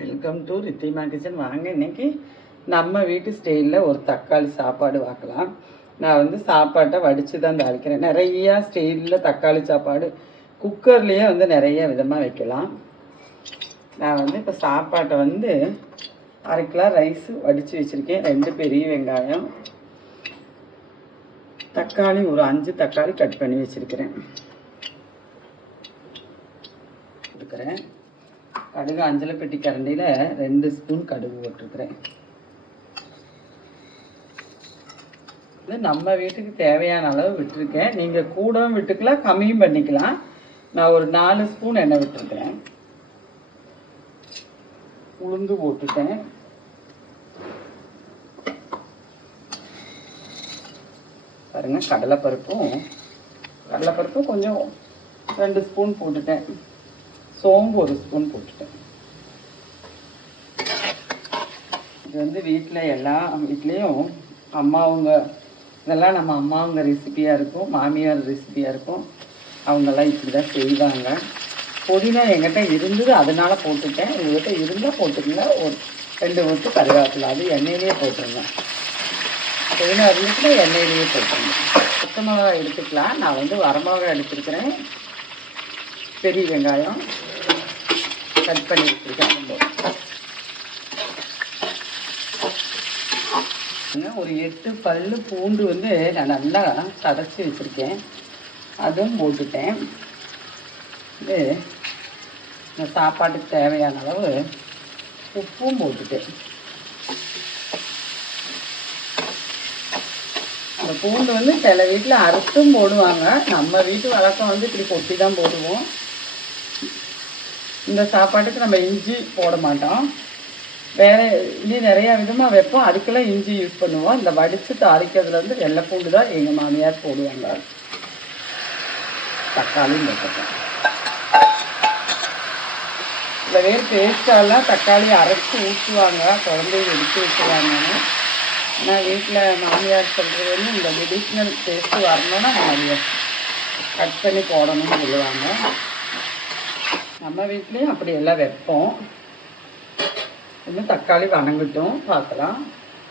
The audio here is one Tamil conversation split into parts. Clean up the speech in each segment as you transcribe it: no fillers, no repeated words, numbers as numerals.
Welcome to Ridhima kitchen. வாங்க இன்னைக்கு நம்ம வீட்டு ஸ்டைலில் ஒரு தக்காளி சாப்பாடு பார்க்கலாம். நான் வந்து சாப்பாட்டை வடித்து தான் தாளிக்கிறேன். நிறையா ஸ்டைலில் தக்காளி சாப்பாடு குக்கர்லேயே வந்து நிறைய விதமாக வைக்கலாம். நான் வந்து இப்போ சாப்பாட்டை வந்து 1/2 கிலோ ரைஸு வடித்து வச்சுருக்கேன். 2 பெரிய வெங்காயம், தக்காளி ஒரு 5 தக்காளி கட் பண்ணி வச்சுருக்கிறேன். கொடுக்குறேன். கடுகு அஞ்சலை பெட்டி கரண்டியில் 2 ஸ்பூன் கடுகு போட்டிருக்கிறேன். இது நம்ம வீட்டுக்கு தேவையான அளவு விட்டுருக்கேன். நீங்கள் கூடவும் விட்டுக்கலாம், கம்மியும் பண்ணிக்கலாம். நான் ஒரு 4 ஸ்பூன் எண்ணெய் விட்டுருக்கிறேன். உளுந்து போட்டுட்டேன். பாருங்க, கடலைப்பருப்பும் கொஞ்சம் 2 ஸ்பூன் போட்டுட்டேன். சோம்பு 1 ஸ்பூன் போட்டுட்டேன். இது வந்து வீட்டில் எல்லா வீட்லேயும் இதெல்லாம் நம்ம அம்மாவுங்க ரெசிபியாக இருக்கும், மாமியார் ரெசிபியாக இருக்கும். அவங்கெல்லாம் இப்படி தான் செய்வாங்க. புதினா என்கிட்ட இருந்தது, அதனால் போட்டுட்டேன். உங்கள்கிட்ட இருந்தால் போட்டுக்கங்க. ஒரு 2 ஊற்று கருவேப்பிலை, அது எண்ணெயிலேயே போட்டுருங்க. புதினா இருந்துச்சுன்னா எண்ணெயிலேயே போட்டுருங்க. பச்சை மிளகா எடுத்துக்கலாம். நான் வந்து வரமிளகா எடுத்துருக்கிறேன். பெரிய வெங்காயம் கட் பண்ணி வச்சுருக்கேன். ஒரு 8 பல்லு பூண்டு வந்து நான் நல்லா சதைச்சி வச்சுருக்கேன். அதுவும் போட்டுட்டேன். இது சாப்பாட்டுக்கு தேவையான அளவு உப்பும் போட்டுட்டேன். இந்த பூண்டு வந்து சில வீட்டில் அறுத்தும் போடுவாங்க. நம்ம வீட்டு வழக்கம் வந்து இப்படி கொட்டி தான் போடுவோம். இந்த சாப்பாட்டுக்கு நம்ம இஞ்சி போட மாட்டோம். வேறு இன்னும் நிறையா விதமாக வைப்போம். அதுக்கெல்லாம் இஞ்சி யூஸ் பண்ணுவோம். இந்த வடித்து தாளிக்கிறதுல வந்து வெள்ளை பூண்டு தான் எங்கள் மாமியார் போடுவாங்க. தக்காளியும் போட்டுட்டேன். இந்த வேறு பேஸ்டாலாம் தக்காளி அரைச்சி ஊற்றுவாங்க, குழந்தைங்க எடுத்து வச்சுருவாங்கன்னு. ஆனால் வீட்டில் மாமியார் சொல்கிறது வந்து இந்த மெடிசினல் டேஸ்ட்டு வரணும்னா நம்ம கட் பண்ணி போடணும்னு சொல்லுவாங்க. நம்ம வீட்லேயும் அப்படி எல்லாம் வைப்போம். இன்னும் தக்காளி வணங்கட்டும், பார்க்கலாம்.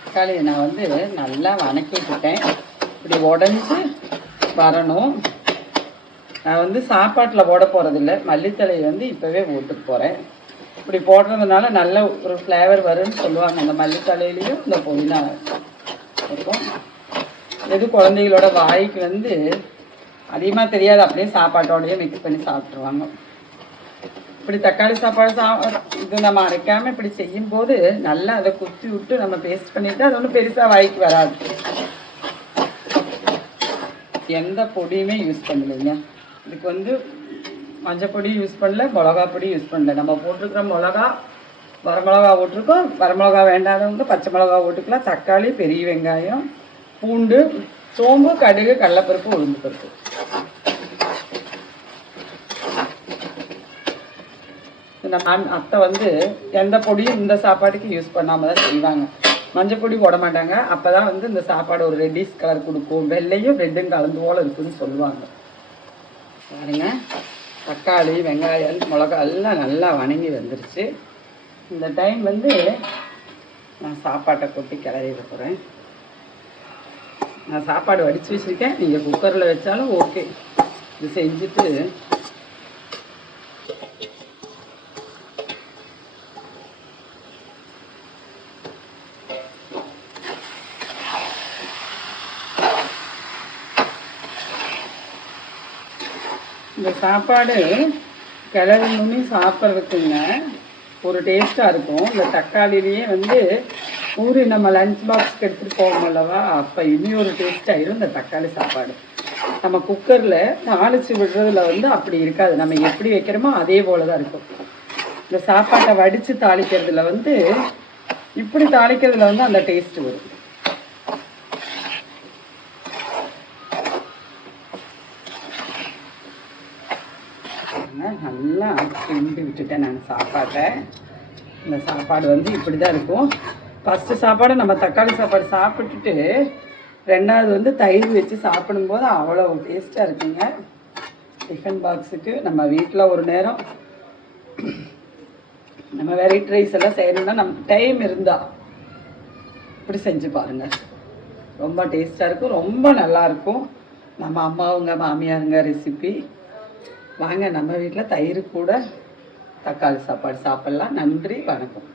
தக்காளியை நான் வந்து நல்லா வணக்கிட்டுட்டேன். இப்படி உடஞ்சி வரணும். நான் வந்து சாப்பாட்டில் போட போகிறதில்ல, மல்லித்தலையை வந்து இப்போவே போட்டுட்டு போகிறேன். இப்படி போடுறதுனால நல்ல ஒரு ஃப்ளேவர் வரும்னு சொல்லுவாங்க. அந்த மல்லித்தலையிலையும் இந்த புதினா இருக்கும். எது குழந்தைகளோட வாய்க்கு வந்து அதிகமாக தெரியாது, அப்படியே சாப்பாட்டோடையே மிக்ஸ் பண்ணி சாப்பிட்ருவாங்க. இப்படி தக்காளி சாப்பாடு இது நம்ம அரைக்காமல் இப்படி செய்யும்போது நல்லா அதை குத்தி விட்டு நம்ம பேஸ்ட் பண்ணிவிட்டு அது ஒன்றும் பெருசாக வாய்க்கு வராது. எந்த பொடியுமே யூஸ் பண்ணலைங்க. இதுக்கு வந்து மஞ்சள் பொடி யூஸ் பண்ணல, மிளகா பொடி யூஸ் பண்ணல. நம்ம போட்டிருக்கிற மிளகா வரமிளகா போட்டிருக்கோம். வரமிளகா வேண்டாதவங்க பச்சை மிளகா போட்டுக்கலாம். தக்காளி, பெரிய வெங்காயம், பூண்டு, சோம்பு, கடுகு, கடலைப்பருப்பு, உளுந்து பருப்பு. நம்ம அத்தை வந்து எந்த பொடியும் இந்த சாப்பாட்டுக்கு யூஸ் பண்ணாமல் தான் செய்வாங்க. மஞ்சள் பொடி போட மாட்டாங்க. அப்போ தான் வந்து இந்த சாப்பாடு ஒரு ரெட்டிஷ் கலர் கொடுக்கும். வெள்ளையும் ரெட்டும் கலந்து போல் இருக்குதுன்னு சொல்லுவாங்க. பாருங்க, தக்காளி, வெங்காயம், மிளகா எல்லாம் நல்லா வணங்கி வந்துருச்சு. இந்த டைம் வந்து நான் சாப்பாட்டை கொட்டி கிளறிட போகிறேன். நான் சாப்பாடு வடித்து வச்சுருக்கேன். நீங்கள் குக்கரில் வச்சாலும் ஓகே. இது செஞ்சுட்டு இந்த சாப்பாடு கிளறி சாப்பிட்றதுக்குங்க ஒரு டேஸ்ட்டாக இருக்கும். இந்த தக்காளிலேயே வந்து ஊறி நம்ம லஞ்ச் பாக்ஸ்க்கு எடுத்துகிட்டு போவோம் அல்லவா, அப்போ இனி ஒரு டேஸ்ட் ஆகிடும் இந்த தக்காளி சாப்பாடு. நம்ம குக்கரில் தாளித்து விடுறதுல வந்து அப்படி இருக்காது. நம்ம எப்படி வைக்கிறோமோ அதே போல் தான் இருக்கும். இந்த சாப்பாட்டை வடித்து தாளிக்கிறதுல வந்து இப்படி தாளிக்கிறதுல வந்து அந்த டேஸ்ட்டு வரும். நல்லா கிண்டி விட்டுட்டேன் நான் சாப்பாட்டை. இந்த சாப்பாடு வந்து இப்படி தான் இருக்கும். ஃபஸ்ட்டு சாப்பாடு நம்ம தக்காளி சாப்பாடு சாப்பிட்டுட்டு 2வது வந்து தயிர் வச்சு சாப்பிடும்போது அவ்வளோ டேஸ்ட்டாக இருக்குங்க. டிஃபன் பாக்ஸுக்கு நம்ம வீட்டில் ஒரு நேரம் நம்ம வெரைட்டி ரைஸ் எல்லாம் செய்யணும்னா நமக்கு டைம் இருந்தால் இப்படி செஞ்சு பாருங்கள். ரொம்ப டேஸ்ட்டாக இருக்கும், ரொம்ப நல்லாயிருக்கும். நம்ம அம்மாவுங்க மாமியாருங்க ரெசிபி. வாங்க நம்ம வீட்டில் தயிர் கூட தக்காளி சாப்பாடு சாப்பிட்லாம். நன்றி, வணக்கம்.